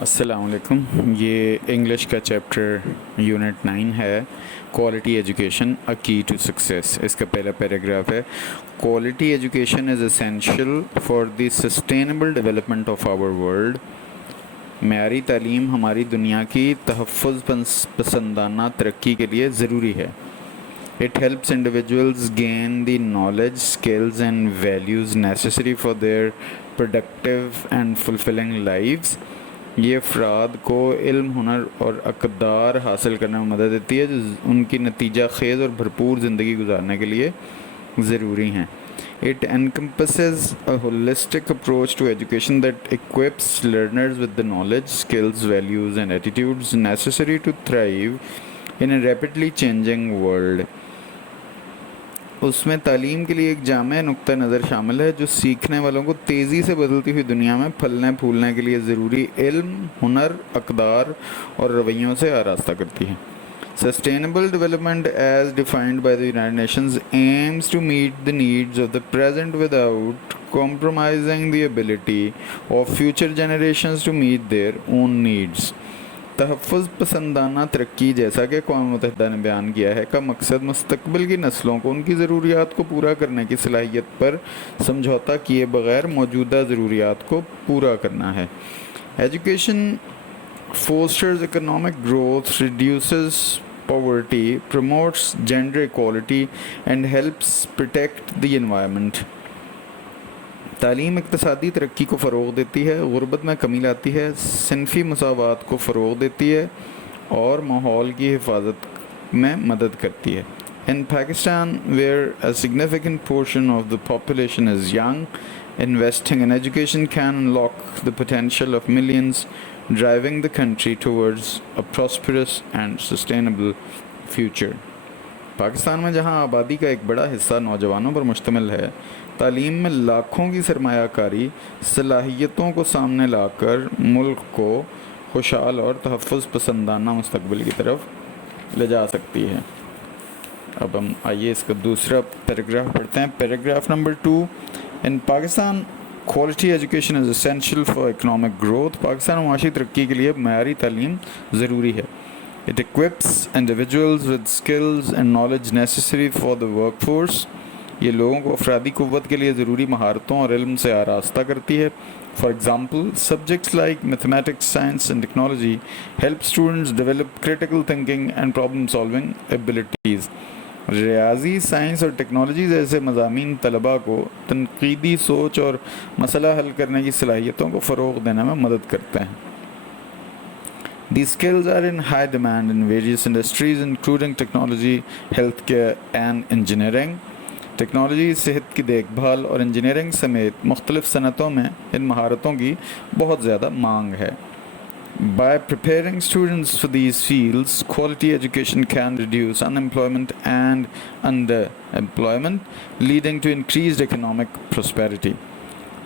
السلام علیکم. یہ انگلش کا چیپٹر یونٹ 9 ہے، کوالٹی ایجوکیشن اے کی ٹو سکسیس. اس کا پہلا پیراگراف ہے: quality education is essential for the sustainable development of our world. معیاری تعلیم ہماری دنیا کی تحفظ پسندانہ ترقی کے لیے ضروری ہے. It helps individuals gain the knowledge, skills and values necessary for their productive and fulfilling lives. یہ افراد کو علم، ہنر اور اقدار حاصل کرنے میں مدد دیتی ہے جو ان کی نتیجہ خیز اور بھرپور زندگی گزارنے کے لیے ضروری ہیں. It encompasses a holistic approach to education that equips learners with the knowledge, skills, values and attitudes necessary to thrive in a rapidly changing world. اس میں تعلیم کے لیے ایک جامع نقطہ نظر شامل ہے جو سیکھنے والوں کو تیزی سے بدلتی ہوئی دنیا میں پھلنے پھولنے کے لیے ضروری علم، ہنر، اقدار اور رویوں سے آراستہ کرتی ہے. Sustainable development as defined by the United Nations aims to meet the needs of the present without compromising the ability of future generations to meet their own needs. تحفظ پسندانہ ترقی، جیسا کہ اقوام متحدہ نے بیان کیا ہے، کا مقصد مستقبل کی نسلوں کو ان کی ضروریات کو پورا کرنے کی صلاحیت پر سمجھوتا کیے بغیر موجودہ ضروریات کو پورا کرنا ہے. Education fosters economic growth, reduces poverty, promotes gender equality and helps protect the environment. تعلیم اقتصادی ترقی کو فروغ دیتی ہے، غربت میں کمی لاتی ہے، صنفی مساوات کو فروغ دیتی ہے اور ماحول کی حفاظت میں مدد کرتی ہے. In Pakistan, where a significant portion of the population is young, investing in education can unlock the potential of millions, driving the country towards a prosperous and sustainable future. Pakistan میں جہاں آبادی کا ایک بڑا حصہ نوجوانوں پر مشتمل ہے، تعلیم میں لاکھوں کی سرمایہ کاری صلاحیتوں کو سامنے لا کر ملک کو خوشحال اور تحفظ پسندانہ مستقبل کی طرف لے جا سکتی ہے. اب ہم آئیے اس کا دوسرا پیراگراف پڑھتے ہیں. Paragraph number 2. In Pakistan quality education is essential for economic growth. Pakistan میں معاشی ترقی کے لیے معیاری تعلیم ضروری ہے. It equips individuals with skills and knowledge necessary for the workforce. یہ لوگوں کو افرادی قوت کے لیے ضروری مہارتوں اور علم سے آراستہ کرتی ہے. For example, subjects like mathematics, science and technology help students develop critical thinking and problem solving abilities. ریاضی، سائنس اور ٹیکنالوجی جیسے مضامین طلباء کو تنقیدی سوچ اور مسئلہ حل کرنے کی صلاحیتوں کو فروغ دینے میں مدد کرتے ہیں. These skills are in high demand in various industries including technology, healthcare and engineering. Technology, صحت کی دیکھ بھال اور انجینئرنگ سمیت مختلف صنعتوں میں ان مہارتوں کی بہت زیادہ مانگ ہے. By preparing students for these fields, quality education can reduce unemployment and underemployment, leading to increased economic prosperity.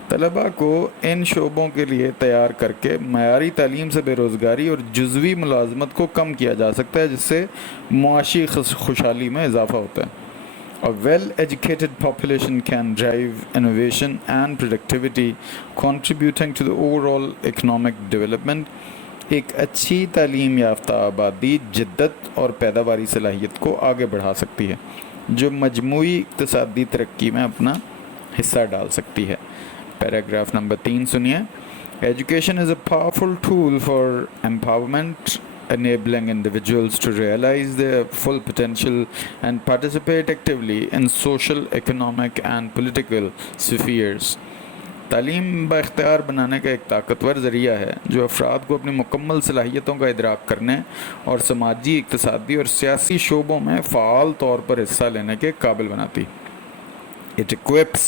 طلباء کو ان شعبوں کے لیے تیار کر کے معیاری تعلیم سے بے روزگاری اور جزوی ملازمت کو کم کیا جا سکتا ہے، جس سے معاشی خوشحالی میں اضافہ ہوتا ہے. A well-educated population can drive innovation and productivity, contributing to the overall economic development. ایک اچھی تعلیم یافتہ آبادی جدت اور پیداواری صلاحیت کو آگے بڑھا سکتی ہے، جو مجموعی اقتصادی ترقی میں اپنا حصہ ڈال سکتی ہے. پیراگراف نمبر 3 سنیے. Education is a powerful tool for empowerment, enabling individuals to realize their full potential and participate actively in social, economic and political spheres. تعلیم با اختیار بنانے کا ایک طاقتور ذریعہ ہے جو افراد کو اپنی مکمل صلاحیتوں کا ادراک کرنے اور سماجی، اقتصادی اور سیاسی شعبوں میں فعال طور پر حصہ لینے کے قابل بناتی. It equips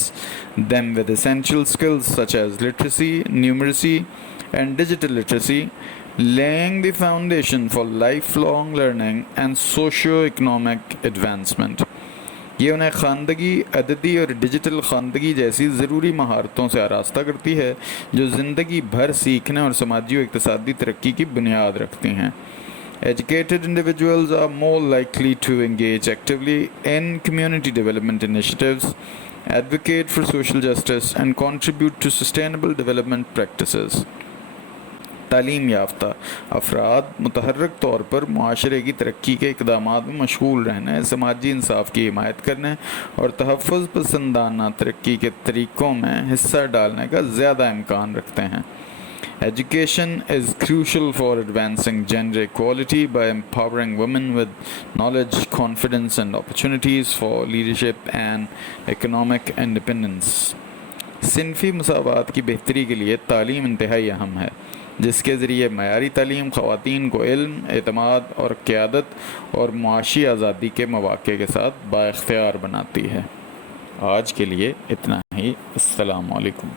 them with essential skills such as literacy, numeracy and digital literacy, laying the foundation for lifelong learning and socio-economic advancement. یہ انہیں خواندگی، عددی اور ڈیجیٹل خواندگی جیسی ضروری مہارتوں سے آراستہ کرتی ہے جو زندگی بھر سیکھنے اور سماجی و اقتصادی ترقی کی بنیاد رکھتی ہیں. Educated individuals are more likely to engage actively in community development initiatives, advocate for social justice and contribute to sustainable development practices. تعلیم یافتہ افراد متحرک طور پر معاشرے کی ترقی کے اقدامات میں مشغول رہنے، سماجی انصاف کی حمایت کرنے اور تحفظ پسندانہ ترقی کے طریقوں میں حصہ ڈالنے کا زیادہ امکان رکھتے ہیں۔ Education is crucial for advancing gender equality by empowering women with knowledge, confidence, and opportunities for leadership and economic independence۔ صنفی مساوات کی بہتری کے لیے تعلیم انتہائی اہم ہے، جس کے ذریعے معیاری تعلیم خواتین کو علم، اعتماد اور قیادت اور معاشی آزادی کے مواقع کے ساتھ بااختیار بناتی ہے۔ آج کے لیے اتنا ہی۔ السلام علیکم۔